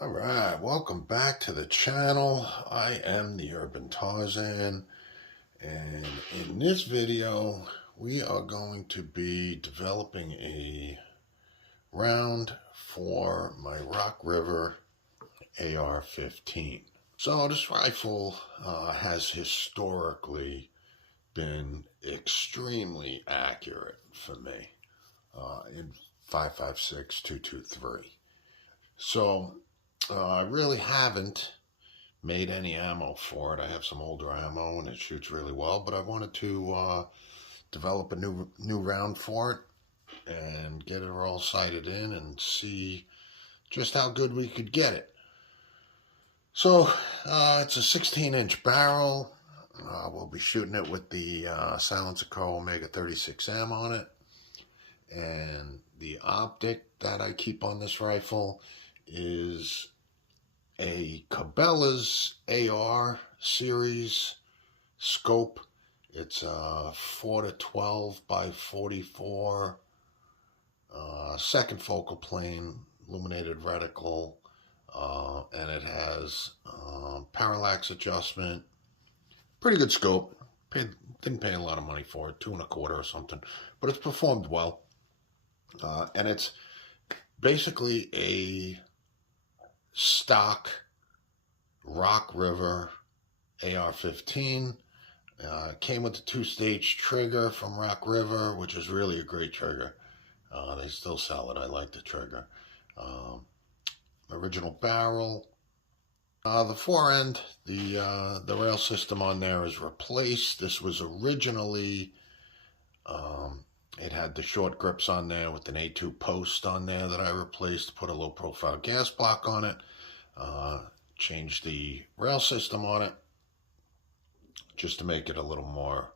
All right, welcome back to the channel. I am the Urban Tarzan, and in this video we are going to be developing a round for my Rock River AR15. So this rifle has historically been extremely accurate for me in 5.56 223. So I really haven't made any ammo for it. I have some older ammo and it shoots really well, but I wanted to develop a new round for it and get it all sighted in and see just how good we could get it. So it's a 16-inch barrel. We'll be shooting it with the Silencer Co. Omega 36M on it. And the optic that I keep on this rifle is a Cabela's AR series scope. It's a 4-12 by 44 second focal plane, illuminated reticle, and it has parallax adjustment. Pretty good scope. Didn't pay a lot of money for it, $2.25 or something, but it's performed well. And it's basically a stock Rock River AR15. Came with the 2-stage trigger from Rock River, which is really a great trigger. They still sell it. I like the trigger. Original barrel. The fore end, the rail system on there is replaced. This was originally, it had the short grips on there with an A2 post on there that I replaced, put a low profile gas block on it, changed the rail system on it just to make it a little more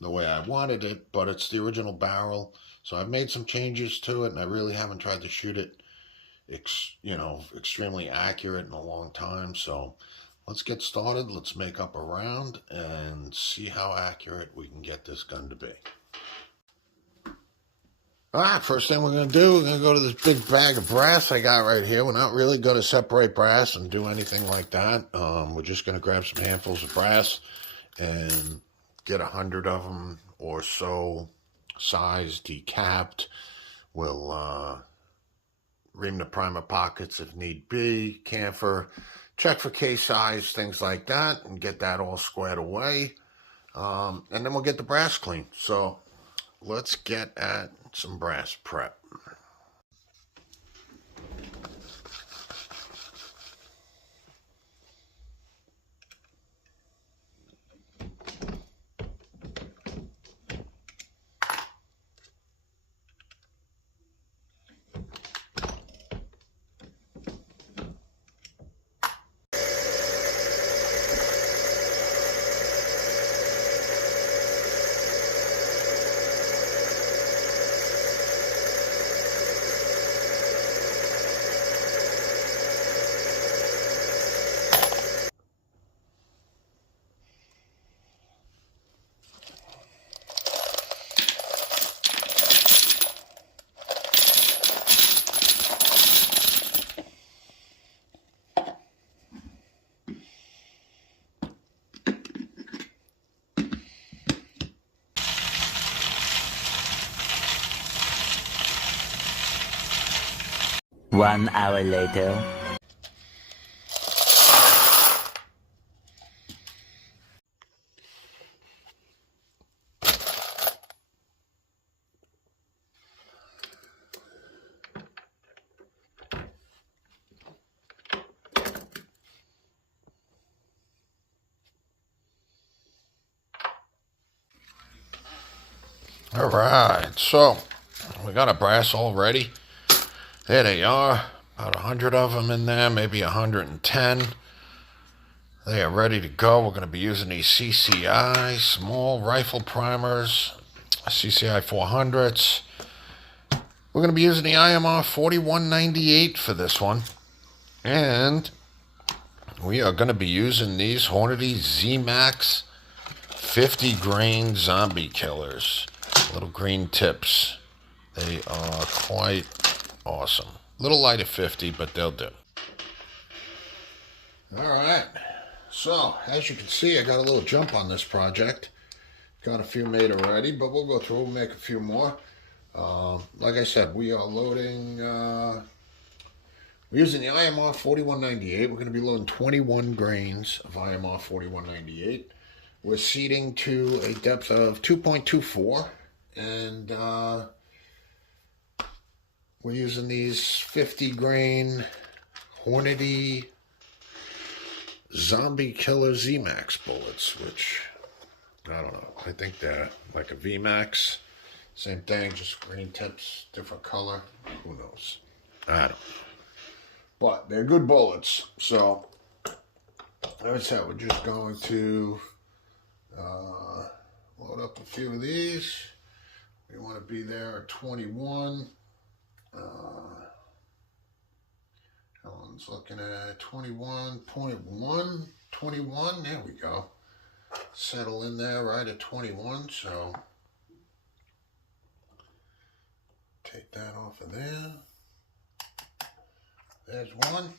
the way I wanted it, but it's the original barrel. So I've made some changes to it, and I really haven't tried to shoot it extremely accurate in a long time. So let's get started. Let's make up a round and see how accurate we can get this gun to be. All right, first thing we're going to do, we're going to go to this big bag of brass I got right here. We're not really going to separate brass and do anything like that. We're just going to grab some handfuls of brass and get 100 of them or so, size, decapped. We'll ream the primer pockets if need be, camphor, check for case size, things like that, and get that all squared away. And then we'll get the brass clean. So let's get at some brass prep. One hour later. All right, so we got our brass all ready. There they are, about 100 of them in there, maybe 110. They are ready to go. We're going to be using these CCI small rifle primers, CCI 400s. We're going to be using the IMR 4198 for this one. And we are going to be using these Hornady Z-Max 50 grain zombie killers. Little green tips. They are quite awesome. Little light at 50, but they'll do. All right. So, as you can see, I got a little jump on this project. Got a few made already, but we'll go through and make a few more. Like I said, we are loading, we're using the IMR 4198. We're going to be loading 21 grains of IMR 4198. We're seeding to a depth of 2.24, and we're using these 50 grain Hornady Zombie Killer Z-Max bullets, which, I don't know, I think they're like a V-Max. Same thing, just green tips, different color. Who knows? I don't know. But they're good bullets. So, like I said, we're just going to load up a few of these. We want to be there at 21. Helen's looking at 21.1. 21, there we go. Settle in there right at 21, so take that off of there. There's one.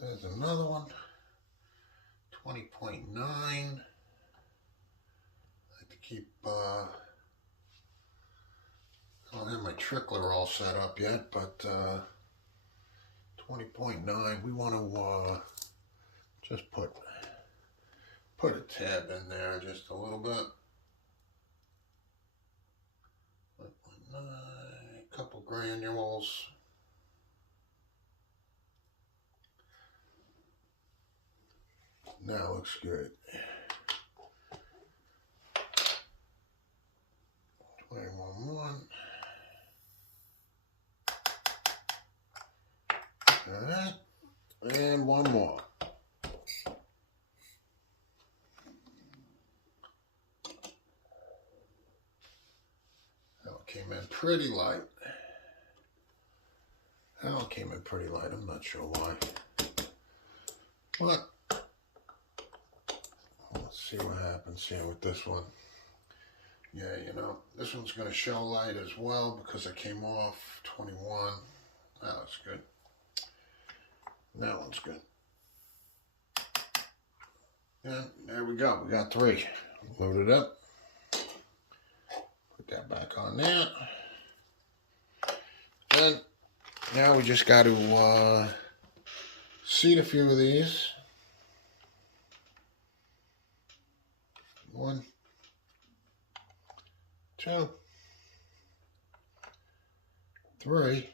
There's another one. 20.9. I like to keep, I don't have my trickler all set up yet, but 20.9, we want to just put a tab in there just a little bit. 5.9, a couple granules. Now looks good. 21.1. Alright, and one more. That one came in pretty light. That one came in pretty light. I'm not sure why. But let's see what happens here with this one. Yeah, you know, this one's going to show light as well because it came off 21. That looks good. That one's good. And there we go. We got 3. Load it up. Put that back on there. And now we just got to seed a few of these. 1, 2, 3.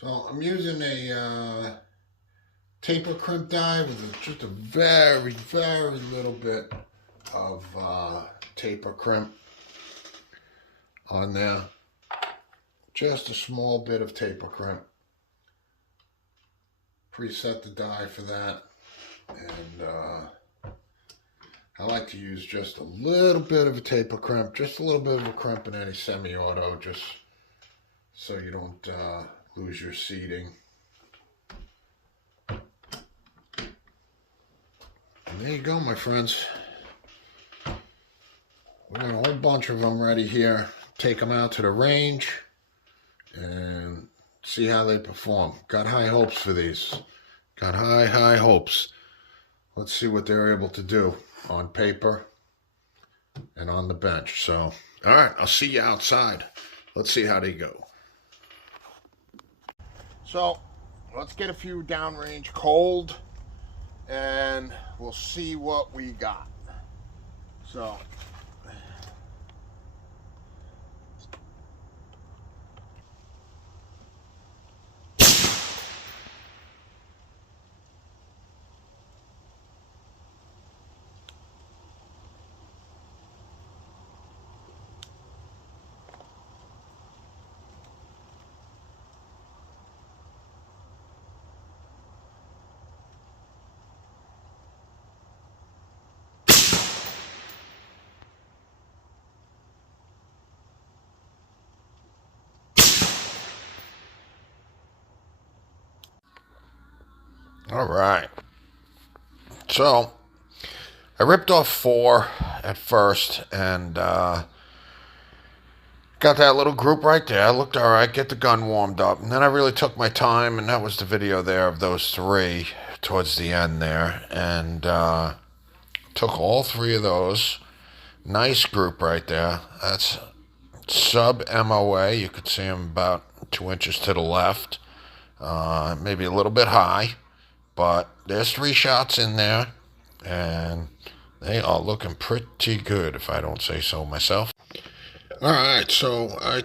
So I'm using a taper crimp die with just a very, very little bit of taper crimp on there. Just a small bit of taper crimp. Preset the die for that. And I like to use just a little bit of a taper crimp, just a little bit of a crimp in any semi-auto, just so you don't lose your seating. And there you go, my friends. We got a whole bunch of them ready here. Take them out to the range and see how they perform. Got high hopes for these. Got high hopes. Let's see what they're able to do on paper and on the bench. So, all right, I'll see you outside. Let's see how they go. So, let's get a few downrange cold, and we'll see what we got. So, all right. So I ripped off 4 at first and got that little group right there. Looked all right, get the gun warmed up. And then I really took my time, and that was the video there of those 3 towards the end there. And took all 3 of those. Nice group right there. That's sub MOA. You could see them about 2 inches to the left. Maybe a little bit high. But there's 3 shots in there. And they are looking pretty good, if I don't say so myself. All right, so I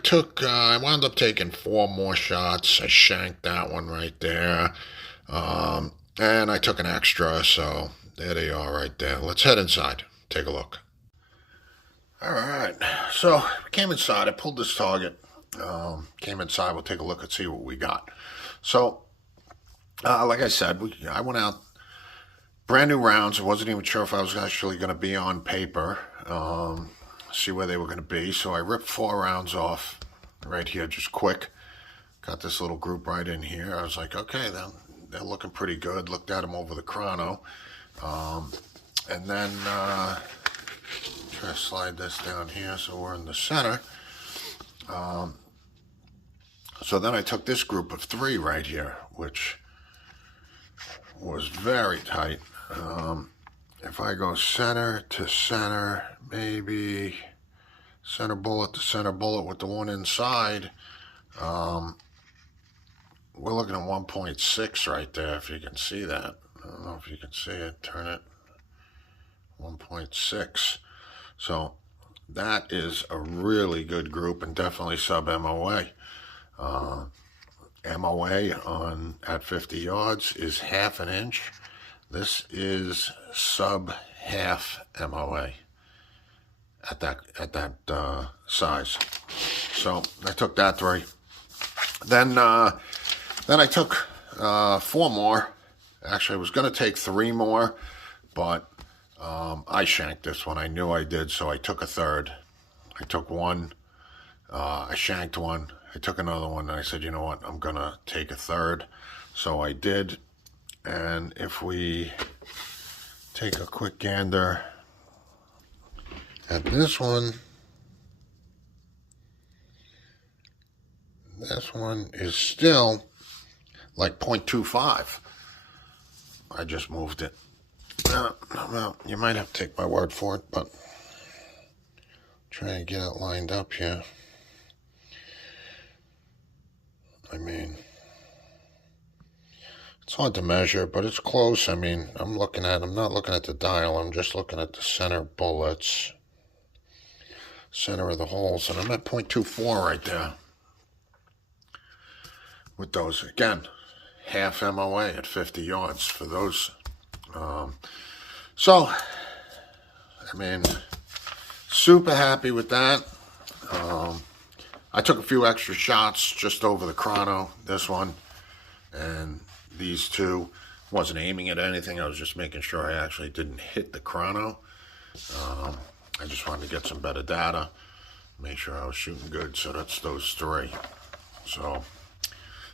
wound up taking 4 more shots. I shanked that one right there. And I took an extra, so there they are right there. Let's head inside, take a look. All right, so we came inside. I pulled this target. Came inside. We'll take a look and see what we got. So, like I said, I went out, brand new rounds. I wasn't even sure if I was actually going to be on paper, see where they were going to be. So I ripped 4 rounds off right here, just quick. Got this little group right in here. I was like, okay, they're looking pretty good. Looked at them over the chrono. And then try to slide this down here so we're in the center. So then I took this group of 3 right here, which was very tight. If I go center to center, maybe center bullet to center bullet with the one inside, we're looking at 1.6 right there, if you can see that. I don't know if you can see it. Turn it. 1.6. So that is a really good group and definitely sub MOA. MOA at 50 yards is ½ inch. This is sub half MOA at that size. So I took that 3. Then I took 4 more. Actually, I was going to take 3 more, but I shanked this one. I knew I did, so I took a third. I took 1. I shanked 1. I took another one, and I said, you know what, I'm going to take a third. So I did. And if we take a quick gander at this one is still like 0.25. I just moved it. Well, you might have to take my word for it, but try and get it lined up here. I mean, it's hard to measure, but it's close. I mean, I'm not looking at the dial. I'm just looking at the center bullets, center of the holes, and I'm at 0.24 right there with those. Again, half MOA at 50 yards for those. So, I mean, super happy with that. I took a few extra shots just over the chrono, this one, and these 2. Wasn't aiming at anything. I was just making sure I actually didn't hit the chrono. I just wanted to get some better data, make sure I was shooting good. So that's those 3. So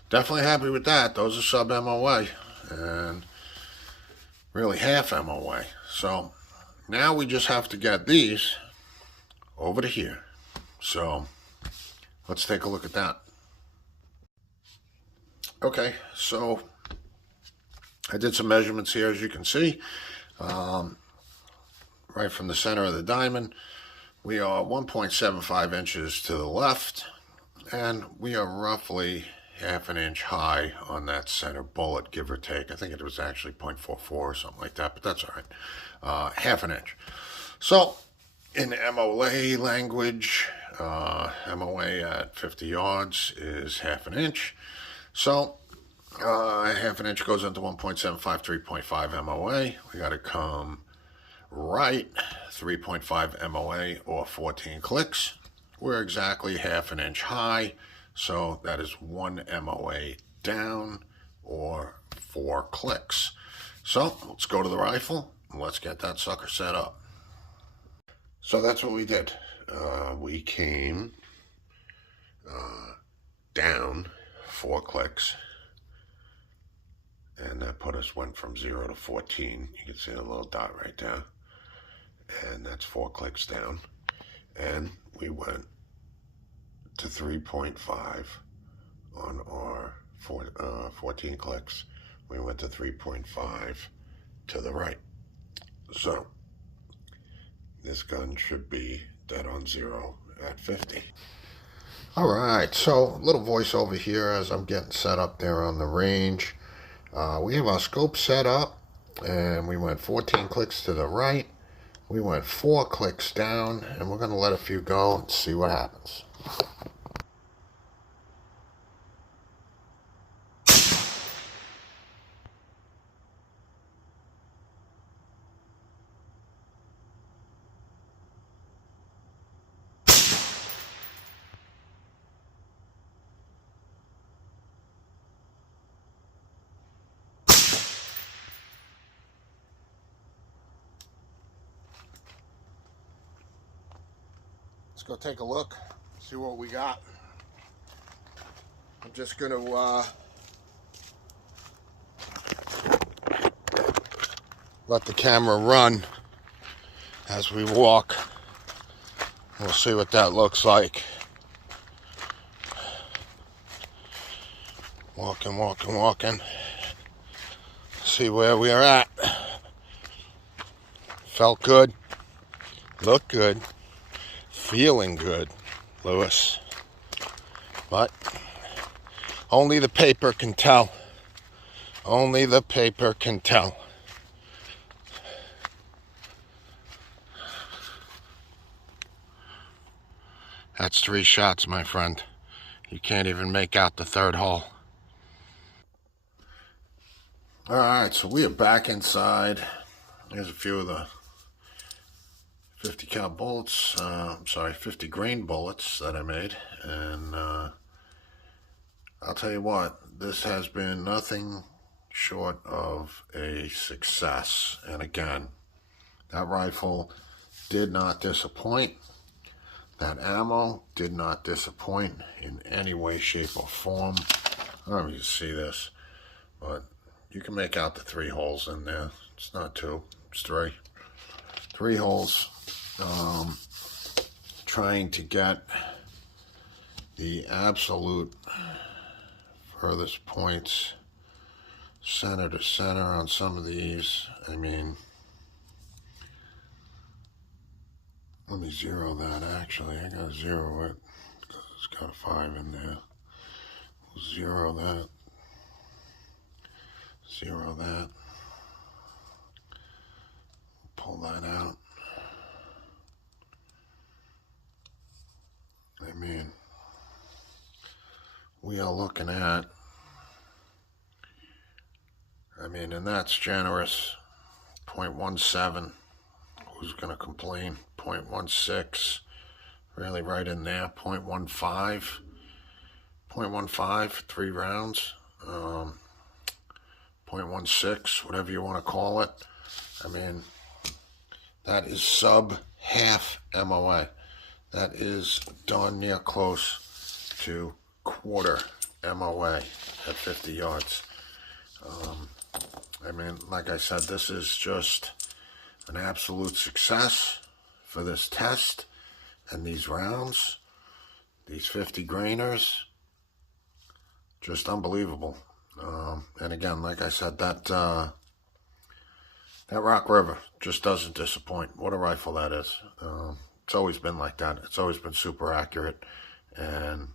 definitely happy with that. Those are sub MOA and really half MOA. So now we just have to get these over to here. So let's take a look at that. Okay, so I did some measurements here, as you can see. Right from the center of the diamond, we are 1.75 inches to the left, and we are roughly ½ inch high on that center bullet, give or take. I think it was actually 0.44 or something like that, but that's all right. ½ inch. So in MOA language, MOA at 50 yards is ½ inch. So ½ inch goes into 1.75, 3.5 MOA. We got to come right 3.5 MOA or 14 clicks. We're exactly ½ inch high. So that is 1 MOA down or 4 clicks. So let's go to the rifle and let's get that sucker set up. So that's what we did. We came down 4 clicks and that went from 0 to 14. You can see the little dot right there, and that's 4 clicks down. And we went to 3.5 on our 14 clicks. We went to 3.5 to the right. So this gun should be dead on 0 at 50. All right, so a little voiceover here as I'm getting set up there on the range. We have our scope set up, and we went 14 clicks to the right. We went 4 clicks down, and we're going to let a few go and see what happens. Let's go take a look, see what we got. I'm just going to let the camera run as we walk. We'll see what that looks like. Walking, walking, walking. See where we are at. Felt good. Looked good. Feeling good, Lewis. But only the paper can tell. Only the paper can tell. That's 3 shots, my friend. You can't even make out the 3rd hole. Alright, so we are back inside. Here's a few of the 50 cal bullets, 50 grain bullets that I made. And I'll tell you what, this has been nothing short of a success. And again, that rifle did not disappoint. That ammo did not disappoint in any way, shape, or form. I don't know if you can see this, but you can make out the 3 holes in there. It's not 2, it's 3. 3 holes. Trying to get the absolute furthest points center to center on some of these. I mean, let me zero that actually. I gotta zero it because it's got a 5 in there. We'll zero that. Zero that. Pull that out. I mean, we are looking at, and that's generous, 0.17, who's going to complain, 0.16, really right in there, 0.15, 3 rounds, 0.16, whatever you want to call it. I mean, that is sub half MOA. That is darn near close to quarter MOA at 50 yards. Like I said, this is just an absolute success for this test and these rounds. These 50 grainers, just unbelievable. And again, like I said, that Rock River just doesn't disappoint. What a rifle that is. It's always been like that. It's always been super accurate, and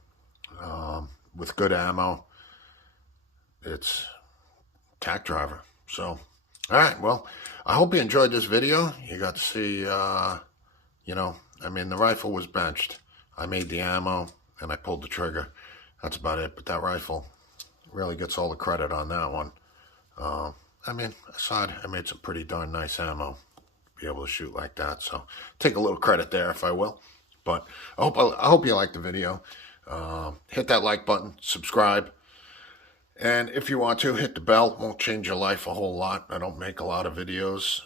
with good ammo, it's tack driver. So, all right, well, I hope you enjoyed this video. You got to see, the rifle was benched. I made the ammo, and I pulled the trigger. That's about it, but that rifle really gets all the credit on that one. Aside, I made some pretty darn nice ammo to be able to shoot like that, so take a little credit there if I will. But I hope you liked the video. Hit that like button, subscribe, and if you want to, hit the bell. Won't change your life a whole lot. I don't make a lot of videos,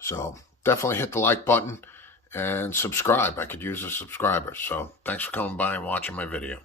so definitely hit the like button and subscribe. I could use a subscriber. So thanks for coming by and watching my video.